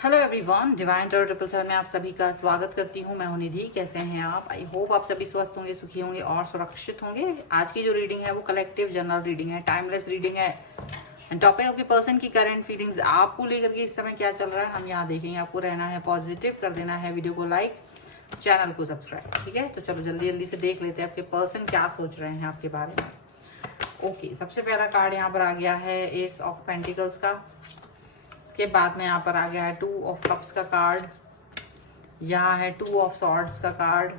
Hello everyone, divine tarot 777 में आप सभी का स्वागत करती हूँ। मैं हूं निधि। कैसे हैं आप? आई होप आप सभी स्वस्थ होंगे, सुखी होंगे और सुरक्षित होंगे। आज की जो रीडिंग है वो कलेक्टिव जनरल रीडिंग है, टाइमलेस रीडिंग है। टॉपिक ऑफ द पर्सन की करंट फीलिंग्स आपको लेकर के इस समय क्या चल रहा है हम यहाँ देखेंगे। आपको रहना है पॉजिटिव, कर देना है वीडियो को लाइक, चैनल को सब्सक्राइब। ठीक है, तो चलो जल्दी जल्दी से देख लेते हैं आपके पर्सन क्या सोच रहे हैं आपके बारे में। ओके, सबसे पहला कार्ड यहाँ पर आ गया है एस ऑफ पेंटिकल्स का। इसके बाद में यहाँ पर आ गया है 2 ऑफ कप्स का कार्ड, यहाँ है 2 ऑफ सॉर्ड्स का कार्ड,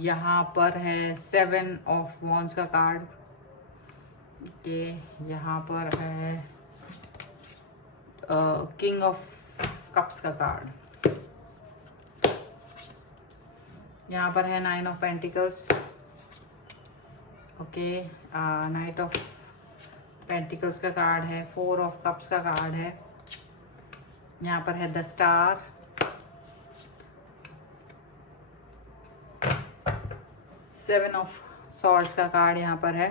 यहाँ पर है 7 ऑफ वॉन्ड्स का कार्ड, ओके, यहाँ पर है किंग ऑफ कप्स का कार्ड, यहाँ पर है 9 of pentacles, okay, night of pentacles का कार्ड है, 4 ऑफ कप्स का कार्ड है, यहाँ पर है द स्टार, 7 ऑफ सॉर्ड्स का कार्ड यहाँ पर है।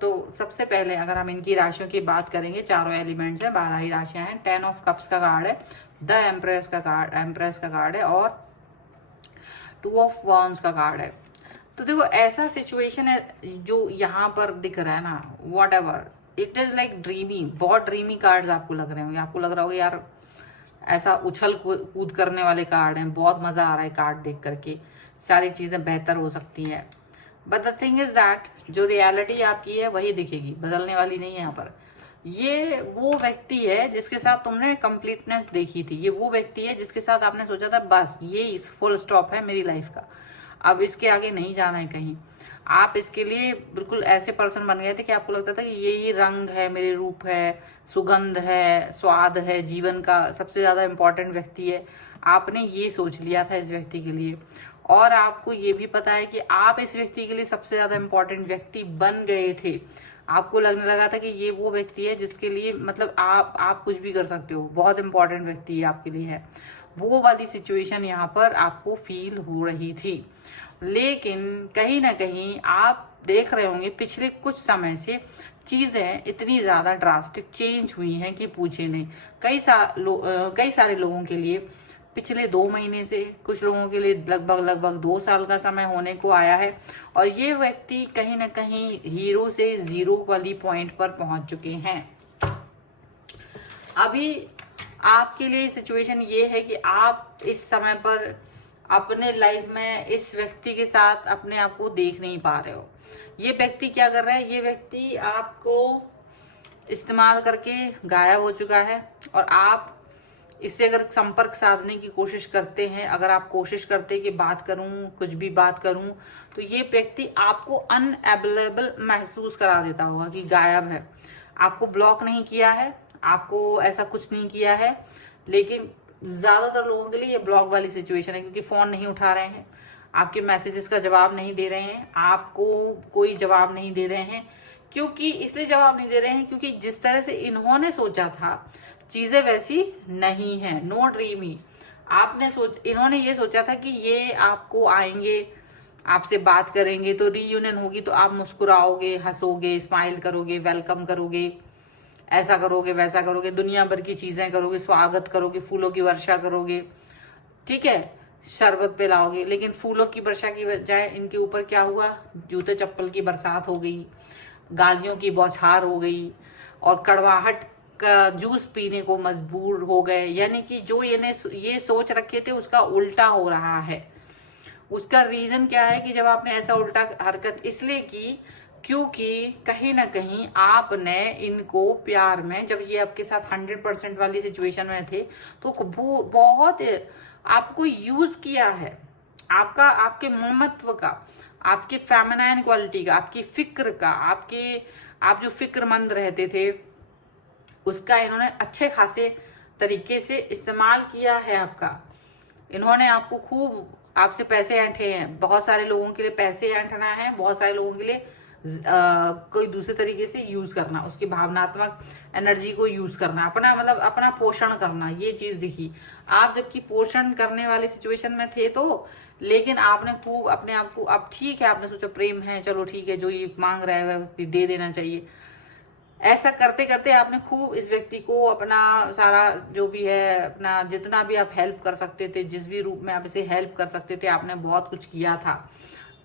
तो सबसे पहले अगर हम इनकी राशियों की बात करेंगे, चारों एलिमेंट्स हैं, 12 ही राशियां हैं। 10 ऑफ कप्स का कार्ड है, द एम्प्रेस का कार्ड है और 2 ऑफ वॉन्ड्स का कार्ड है। तो देखो ऐसा सिचुएशन है जो यहाँ पर दिख रहा है ना, what ever it is like dreamy, बहुत ड्रीमी कार्ड्स आपको लग रहे होंगे। आपको लग रहा होगा यार ऐसा उछल कूद करने वाले कार्ड हैं, बहुत मजा आ रहा है कार्ड देख करके, सारी चीजें बेहतर हो सकती हैं। But the thing is that जो रियलिटी आपकी है वही दिखेगी, बदलने वाली नहीं है। यहाँ पर ये वो व्यक्ति है जिसके साथ तुमने कंप्लीटनेस देखी थी, ये वो व्यक्ति है जिसके साथ आपने सोचा था बस ये फुल स्टॉप है मेरी लाइफ का, अब इसके आगे नहीं जाना है कहीं। आप इसके लिए बिल्कुल ऐसे पर्सन बन गए थे कि आपको लगता था कि यही रंग है, मेरे रूप है, सुगंध है, स्वाद है, जीवन का सबसे ज्यादा इम्पोर्टेंट व्यक्ति है। आपने ये सोच लिया था इस व्यक्ति के लिए, और आपको ये भी पता है कि आप इस व्यक्ति के लिए सबसे ज्यादा इम्पोर्टेंट व्यक्ति बन गए थे। आपको लगने लगा था कि ये वो व्यक्ति है जिसके लिए मतलब आप कुछ भी कर सकते हो, बहुत इंपॉर्टेंट व्यक्ति आपके लिए है। वो वाली सिचुएशन यहाँ पर आपको फील हो रही थी। लेकिन कहीं ना कहीं आप देख रहे होंगे पिछले कुछ समय से चीजें इतनी ज्यादा ड्रास्टिक चेंज हुई हैं कि पूछे नहीं। कई सारे लोगों के लिए पिछले 2 महीने से, कुछ लोगों के लिए लगभग 2 साल का समय होने को आया है, और ये व्यक्ति कहीं ना कहीं हीरो से जीरो वाली पॉइंट पर पहुंच चुके हैं। अभी आपके लिए सिचुएशन ये है कि आप इस समय पर अपने लाइफ में इस व्यक्ति के साथ अपने आप को देख नहीं पा रहे हो। ये व्यक्ति क्या कर रहा है, ये व्यक्ति आपको इस्तेमाल करके गायब हो चुका है, और आप इससे अगर संपर्क साधने की कोशिश करते हैं, अगर आप कोशिश करते हैं कि बात करूं, कुछ भी बात करूं, तो ये व्यक्ति आपको अनअवेलेबल महसूस करा देता होगा कि गायब है। आपको ब्लॉक नहीं किया है, आपको ऐसा कुछ नहीं किया है, लेकिन ज्यादातर लोगों के लिए ये ब्लॉक वाली सिचुएशन है, क्योंकि फोन नहीं उठा रहे हैं, आपके मैसेजेस का जवाब नहीं दे रहे हैं, आपको कोई जवाब नहीं दे रहे हैं। क्योंकि इसलिए जवाब नहीं दे रहे हैं क्योंकि जिस तरह से इन्होंने सोचा था चीजें वैसी नहीं है। नो ड्रीमी, इन्होंने ये सोचा था कि ये आपको आएंगे, आपसे बात करेंगे, तो रीयूनियन होगी, तो आप मुस्कुराओगे, हंसोगे, स्माइल करोगे, वेलकम करोगे, ऐसा करोगे, वैसा करोगे, दुनिया भर की चीजें करोगे, स्वागत करोगे, फूलों की वर्षा करोगे, ठीक है, शरबत पे लाओगे। लेकिन फूलों की वर्षा की बजाय इनके ऊपर क्या हुआ, जूते चप्पल की बरसात हो गई, गालियों की बौछार हो गई, और कड़वाहट का जूस पीने को मजबूर हो गए। यानी कि जो ये सोच रखे थे उसका उल्टा हो रहा है। उसका रीजन क्या है कि जब आपने ऐसा उल्टा हरकत इसलिए की क्योंकि कहीं ना कहीं आपने इनको प्यार में, जब ये आपके साथ 100% वाली सिचुएशन में थे, तो बहुत आपको यूज किया है, आपके ममत्व का, आपके फेमिनाइन क्वालिटी का, आपकी फिक्र का, आप जो फिक्रमंद रहते थे उसका इन्होंने अच्छे खासे तरीके से इस्तेमाल किया है आपका। इन्होंने आपको खूब आपसे पैसे ऐंठे हैं। बहुत सारे लोगों के लिए पैसे ऐंठना है, बहुत सारे लोगों के लिए कोई दूसरे तरीके से यूज करना, उसकी भावनात्मक एनर्जी को यूज करना, अपना पोषण करना, ये चीज दिखी। आप जबकि पोषण करने वाले सिचुएशन में थे तो, लेकिन आपने खूब अपने आप को, अब ठीक है आपने सोचा प्रेम है, चलो ठीक है, जो ये मांग रहा है वह दे देना चाहिए, ऐसा करते करते आपने खूब इस व्यक्ति को अपना सारा जो भी है, अपना जितना भी आप हेल्प कर सकते थे, जिस भी रूप में आप इसे हेल्प कर सकते थे, आपने बहुत कुछ किया था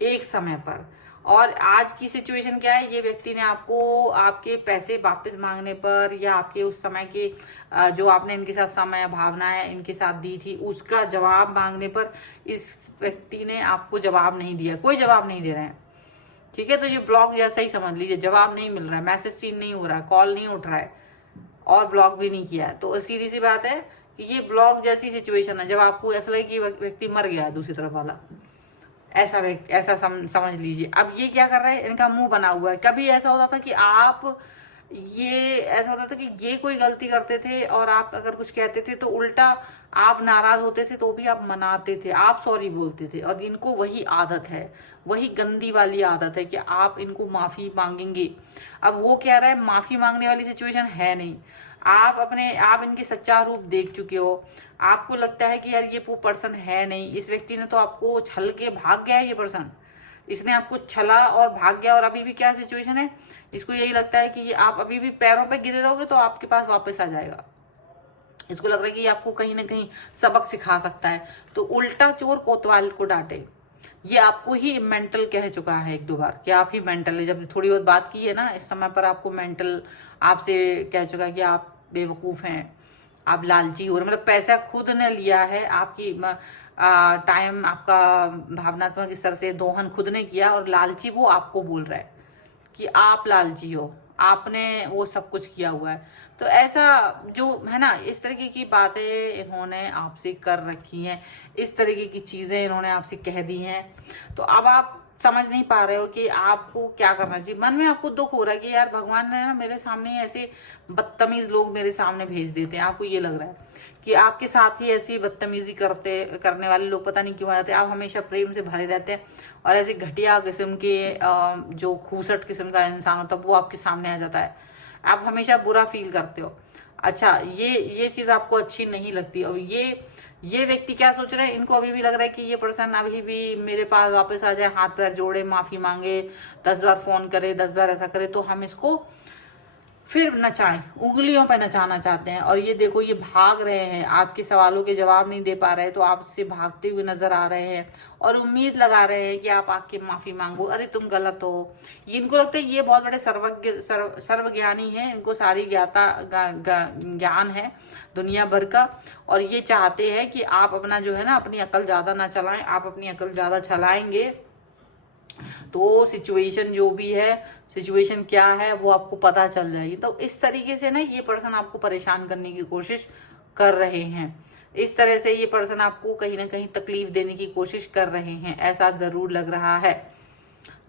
एक समय पर। और आज की सिचुएशन क्या है, ये व्यक्ति ने आपको आपके पैसे वापस मांगने पर या आपके उस समय के जो आपने इनके साथ समय भावनाएं इनके साथ दी थी उसका जवाब मांगने पर इस व्यक्ति ने आपको जवाब नहीं दिया, कोई जवाब नहीं दे रहे हैं। ठीक है, तो ये ब्लॉक जैसा ही समझ लीजिए, जवाब नहीं मिल रहा है, मैसेज सीन नहीं हो रहा है, कॉल नहीं उठ रहा है और ब्लॉक भी नहीं किया है। तो सीधी सी बात है कि ये ब्लॉक जैसी सिचुएशन है, जब आपको ऐसा लगे कि व्यक्ति मर गया है दूसरी तरफ वाला, ऐसा व्यक्ति, ऐसा समझ लीजिए। अब ये क्या कर रहा है, इनका मुंह बना हुआ है। कभी ऐसा होता था कि ऐसा होता था कि ये कोई गलती करते थे और आप अगर कुछ कहते थे तो उल्टा आप नाराज होते थे तो भी आप मनाते थे, आप सॉरी बोलते थे। और इनको वही आदत है, वही गंदी वाली आदत है कि आप इनको माफी मांगेंगे। अब वो कह रहा है माफी मांगने वाली सिचुएशन है नहीं, आप इनके सच्चा रूप देख चुके हो। आपको लगता है कि यार ये वो पर्सन है नहीं, इस व्यक्ति ने तो आपको छल के भाग गया है, ये पर्सन इसने आपको छला और भाग गया। और अभी भी क्या सिचुएशन है, इसको यही लगता है कि आप अभी भी पैरों पे गिरे रहोगे तो आपके पास वापस आ जाएगा। इसको लग रहा है कि आपको कहीं ना कहीं सबक सिखा सकता है। तो उल्टा चोर कोतवाल को डांटे, ये आपको ही मेंटल कह चुका है एक दो बार कि आप ही मेंटल है। जब थोड़ी बहुत बात की है ना इस समय पर, आपको मेंटल आपसे कह चुका है कि आप बेवकूफ हैं, आप लालची हो रहे, मतलब पैसा खुद ने लिया है, आपकी टाइम आपका भावनात्मक स्तर से दोहन खुद ने किया और लालची वो आपको बोल रहा है कि आप लालची हो, आपने वो सब कुछ किया हुआ है। तो ऐसा जो है ना, इस तरीके की बातें इन्होंने आपसे कर रखी हैं, इस तरीके की चीजें इन्होंने आपसे कह दी हैं। तो अब आप समझ नहीं पा रहे हो कि आपको क्या करना चाहिए। मन में आपको दुख हो रहा है कि यार भगवान ने ना मेरे सामने ऐसे बदतमीज लोग मेरे सामने भेज देते हैं। आपको ये लग रहा है कि आपके साथ ही ऐसी बदतमीजी करने वाले लोग पता नहीं क्यों आ जाते हैं। आप हमेशा प्रेम से भरे रहते हैं और ऐसे घटिया किस्म के जो खूसट किस्म का इंसान होता है वो आपके सामने आ जाता है, आप हमेशा बुरा फील करते हो। अच्छा, ये चीज आपको अच्छी नहीं लगती। और ये व्यक्ति क्या सोच रहे हैं, इनको अभी भी लग रहा है कि ये पर्सन अभी भी मेरे पास वापस आ जाए, हाथ पैर जोड़े, माफी मांगे, 10 बार फोन करे, 10 बार ऐसा करे तो हम इसको फिर नचाएं, उंगलियों पर नचाना चाहते हैं। और ये देखो ये भाग रहे हैं, आपके सवालों के जवाब नहीं दे पा रहे तो आपसे भागते हुए नजर आ रहे हैं और उम्मीद लगा रहे हैं कि आप आके माफी मांगो, अरे तुम गलत हो। ये इनको लगता है ये बहुत बड़े सर्वज्ञानी हैं, इनको सारी ज्ञान है दुनिया भर का। और ये चाहते हैं कि आप अपना जो है ना अपनी अकल ज्यादा ना चलाएं। आप अपनी अकल ज्यादा चलाएंगे तो सिचुएशन जो भी है, सिचुएशन क्या है वो आपको पता चल जाएगी। तो इस तरीके से ना ये पर्सन आपको परेशान करने की कोशिश कर रहे हैं, इस तरह से ये पर्सन आपको कहीं ना कहीं तकलीफ देने की कोशिश कर रहे हैं, ऐसा जरूर लग रहा है।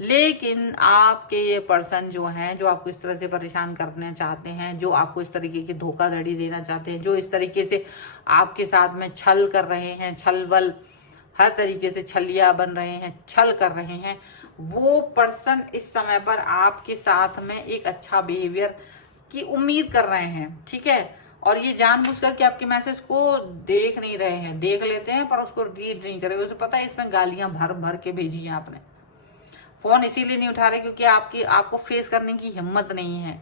लेकिन आपके ये पर्सन जो हैं, जो आपको इस तरह से परेशान करना चाहते हैं, जो आपको इस तरीके की धोखाधड़ी देना चाहते हैं, जो इस तरीके से आपके साथ में छल कर रहे हैं, छल बल हर तरीके से छलिया बन रहे हैं, छल कर रहे हैं, वो पर्सन इस समय पर आपके साथ में एक अच्छा बिहेवियर की उम्मीद कर रहे हैं। ठीक है, और ये जानबूझकर के आपके मैसेज को देख नहीं रहे हैं, देख लेते हैं पर उसको रीड नहीं करेंगे। उसे पता है इसमें गालियां भर भर के भेजी हैं आपने। फोन इसीलिए नहीं उठा रहे क्योंकि आपको फेस करने की हिम्मत नहीं है,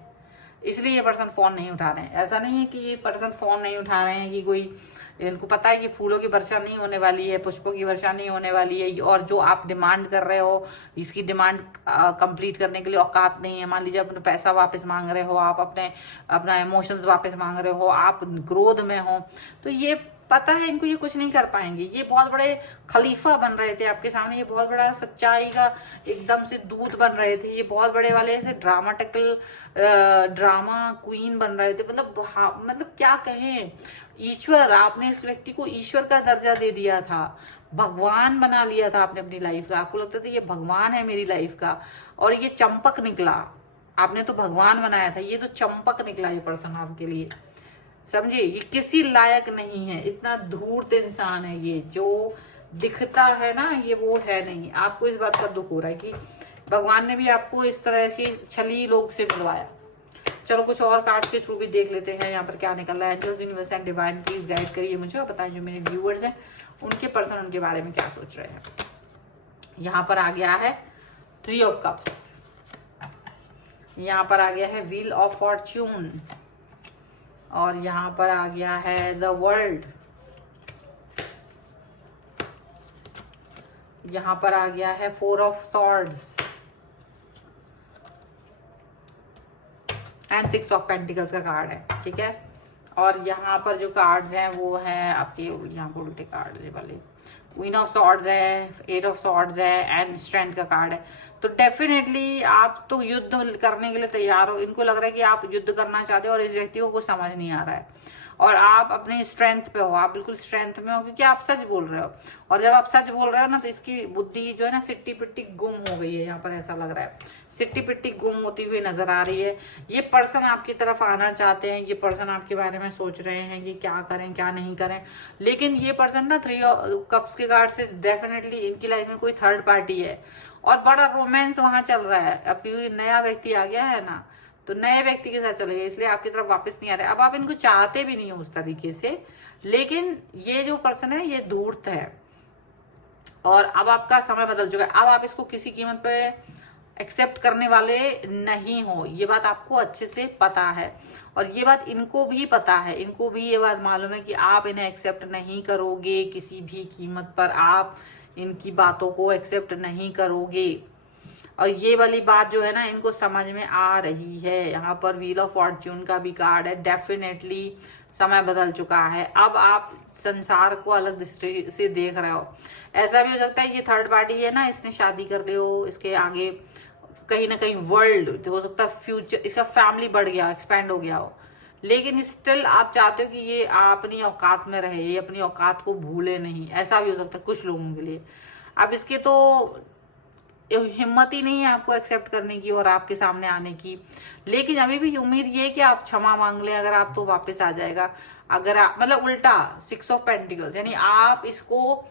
इसलिए ये पर्सन फोन नहीं उठा रहे हैं। ऐसा नहीं है कि ये पर्सन फोन नहीं उठा रहे हैं कि कोई, इनको पता है कि फूलों की वर्षा नहीं होने वाली है, पुष्पों की वर्षा नहीं होने वाली है, और जो आप डिमांड कर रहे हो इसकी डिमांड कंप्लीट करने के लिए औकात नहीं है। मान लीजिए अपने पैसा वापस मांग रहे हो, आप अपना इमोशंस वापस मांग रहे हो, आप क्रोध में हो, तो ये पता है इनको ये कुछ नहीं कर पाएंगे। ये बहुत बड़े खलीफा बन रहे थे आपके सामने, ये बहुत बड़ा सच्चाई का एकदम से दूत बन रहे थे, ये बहुत बड़े वाले ऐसे ड्रामा क्वीन बन रहे थे। मतलब क्या कहें, ईश्वर, आपने इस व्यक्ति को ईश्वर का दर्जा दे दिया था, भगवान बना लिया था आपने अपनी लाइफ का। आपको लगता था ये भगवान है मेरी लाइफ का, और ये चंपक निकला। आपने तो भगवान बनाया था, ये तो चंपक निकला ये पर्सन आपके लिए। समझे, ये किसी लायक नहीं है, इतना धूर्त इंसान है ये, जो दिखता है ना ये वो है नहीं। आपको इस बात का दुख हो रहा है कि भगवान ने भी आपको इस तरह की छली लोग से मिलवाया। चलो कुछ और कार्ड के थ्रू भी देख लेते हैं यहाँ पर क्या निकल रहा है। Angels, universe and divine please guide करिए मुझे और बताएं जो मेरे व्यूअर्स हैं उनके पर्सन उनके बारे में क्या सोच रहे हैं। यहाँ पर आ गया है 3 ऑफ कप्स। यहाँ पर आ गया है व्हील ऑफ फॉर्च्यून, और यहाँ पर आ गया है द वर्ल्ड, यहाँ पर आ गया है 4 of swords and 6 of pentacles का कार्ड है, ठीक है। और यहाँ पर जो कार्ड्स हैं वो हैं आपके, यहाँ पर उल्टे कार्ड वाले, क्वीन ऑफ सॉर्ड्स है, 8 ऑफ सॉर्ड्स है एंड स्ट्रेंथ का कार्ड है। तो डेफिनेटली आप तो युद्ध करने के लिए तैयार हो। इनको लग रहा है कि आप युद्ध करना चाहते हो और इस व्यक्ति को कुछ समझ नहीं आ रहा है, और आप अपनी स्ट्रेंथ पे हो, आप बिल्कुल स्ट्रेंथ में हो, क्योंकि आप सच बोल रहे हो। और जब आप सच बोल रहे हो ना, तो इसकी बुद्धि जो है ना सिट्टी पिट्टी गुम हो गई है। यहाँ पर ऐसा लग रहा है सिट्टी पिट्टी गुम होती हुई नजर आ रही है। ये पर्सन आपकी तरफ आना चाहते हैं, ये पर्सन आपके बारे में सोच रहे हैं कि क्या करें क्या नहीं करें। लेकिन ये पर्सन ना 3 कप्स के कार्ड से डेफिनेटली इनकी लाइफ में कोई थर्ड पार्टी है, और बड़ा रोमांस वहां चल रहा है। अब क्योंकि नया व्यक्ति आ गया है ना, तो नए व्यक्ति के साथ चले गए, इसलिए आपकी तरफ वापस नहीं आ रहे। अब आप इनको चाहते भी नहीं हो उस तरीके से, लेकिन ये जो पर्सन है ये धूर्त है, और अब आपका समय बदल चुका है। अब आप इसको किसी कीमत पे एक्सेप्ट करने वाले नहीं हो, ये बात आपको अच्छे से पता है, और ये बात इनको भी पता है। इनको भी ये बात मालूम है कि आप इन्हें एक्सेप्ट नहीं करोगे किसी भी कीमत पर, आप इनकी बातों को एक्सेप्ट नहीं करोगे। और ये वाली बात जो है ना इनको समझ में आ रही है। यहाँ पर व्हील ऑफ फॉर्च्यून का भी कार्ड है। डेफिनेटली समय बदल चुका है, अब आप संसार को अलग दृष्टि से देख रहे हो। ऐसा भी हो सकता है ये थर्ड पार्टी है ना, इसने शादी कर ली हो, इसके आगे कहीं ना कहीं वर्ल्ड हो सकता है, फ्यूचर इसका फैमिली बढ़ गया, एक्सपैंड हो गया हो, लेकिन स्टिल आप चाहते हो कि ये अपनी औकात में रहे, ये अपनी औकात को भूले नहीं। ऐसा भी हो सकता है कुछ लोगों के लिए। अब इसके तो हिम्मत ही नहीं है आपको एक्सेप्ट करने की और आपके सामने आने की, लेकिन अभी भी उम्मीद ये है कि आप क्षमा मांग ले, अगर आप तो वापस आ जाएगा। अगर आप मतलब उल्टा 6 ऑफ पेंटिकल्स, यानी आप इसको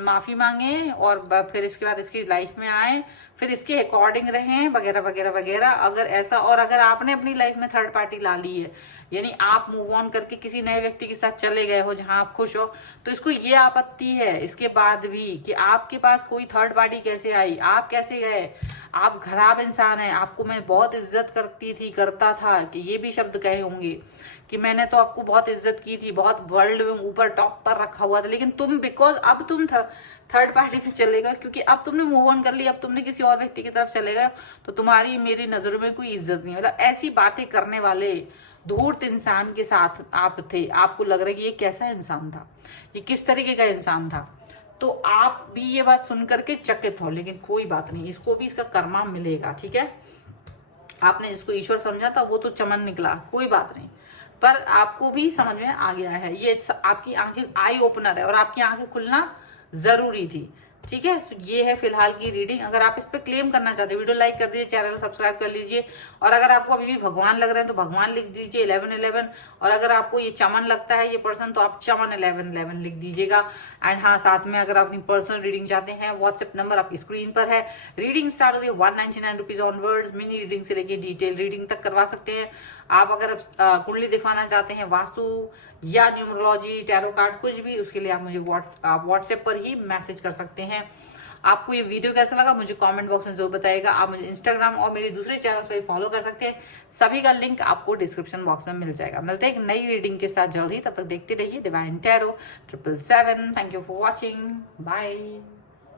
माफी मांगे और फिर इसके बाद इसकी लाइफ में आए, फिर इसके अकॉर्डिंग रहें वगैरह वगैरह वगैरह। अगर ऐसा, और अगर आपने अपनी लाइफ में थर्ड पार्टी ला ली है, यानी आप मूव ऑन करके किसी नए व्यक्ति के साथ चले गए हो जहां आप खुश हो, तो इसको ये आपत्ति है इसके बाद भी कि आपके पास कोई थर्ड पार्टी कैसे आई, आप कैसे गए। आप खराब इंसान है, आपको मैं बहुत इज्जत करता था, कि ये भी शब्द कहे होंगे कि मैंने तो आपको बहुत इज्जत की थी, बहुत वर्ल्ड में ऊपर टॉप पर रखा हुआ था, लेकिन तुम बिकॉज अब तुम थर्ड पार्टी पे चले गए, क्योंकि अब तुमने मूव ऑन कर लिया, अब तुमने किसी और व्यक्ति की तरफ चले गए, तो तुम्हारी मेरी नजरों में कोई इज्जत नहीं। मतलब ऐसी बातें करने वाले धूर्त इंसान के साथ आप थे। आपको लग रहा है कि ये कैसा इंसान था, ये किस तरीके का इंसान था, तो आप भी ये बात सुन करके चकित हो। लेकिन कोई बात नहीं, इसको भी इसका कर्मा मिलेगा, ठीक है। आपने जिसको ईश्वर समझा था वो तो चमन निकला, कोई बात नहीं, पर आपको भी समझ में आ गया है। ये आपकी आंखें आई ओपनर है, और आपकी आंखें खुलना जरूरी थी, ठीक है। ये है फिलहाल की रीडिंग। अगर आप इस पे क्लेम करना चाहते हैं, वीडियो लाइक कर दीजिए, चैनल सब्सक्राइब कर लीजिए, और अगर आपको अभी भी भगवान लग रहे हैं तो भगवान लिख दीजिए 1111, और अगर आपको ये चमन लगता है ये पर्सन, तो आप चमन 1111 लिख दीजिएगा। एंड हाँ, साथ में अगर आप अपनी पर्सनल रीडिंग चाहते हैं, व्हाट्सएप नंबर आपकी स्क्रीन पर है। रीडिंग स्टार्ट होती है 199 रुपीज ऑनवर्ड्स। मिनी रीडिंग से लेके डिटेल रीडिंग तक करवा सकते हैं आप। अगर कुंडली दिखवाना चाहते हैं, वास्तु या न्यूमरोलॉजी, टैरो कार्ड, कुछ भी, उसके लिए आप मुझे व्हाट्सएप पर ही मैसेज कर सकते हैं। आपको ये वीडियो कैसा लगा मुझे कमेंट बॉक्स में जरूर बताइएगा। आप मुझे इंस्टाग्राम और मेरे दूसरे चैनल पर फॉलो कर सकते हैं, सभी का लिंक आपको डिस्क्रिप्शन बॉक्स में मिल जाएगा। मिलते हैं एक नई रीडिंग के साथ जल्द ही, तब तक देखते रहिए divine tarot 777। Thank you for watching, bye.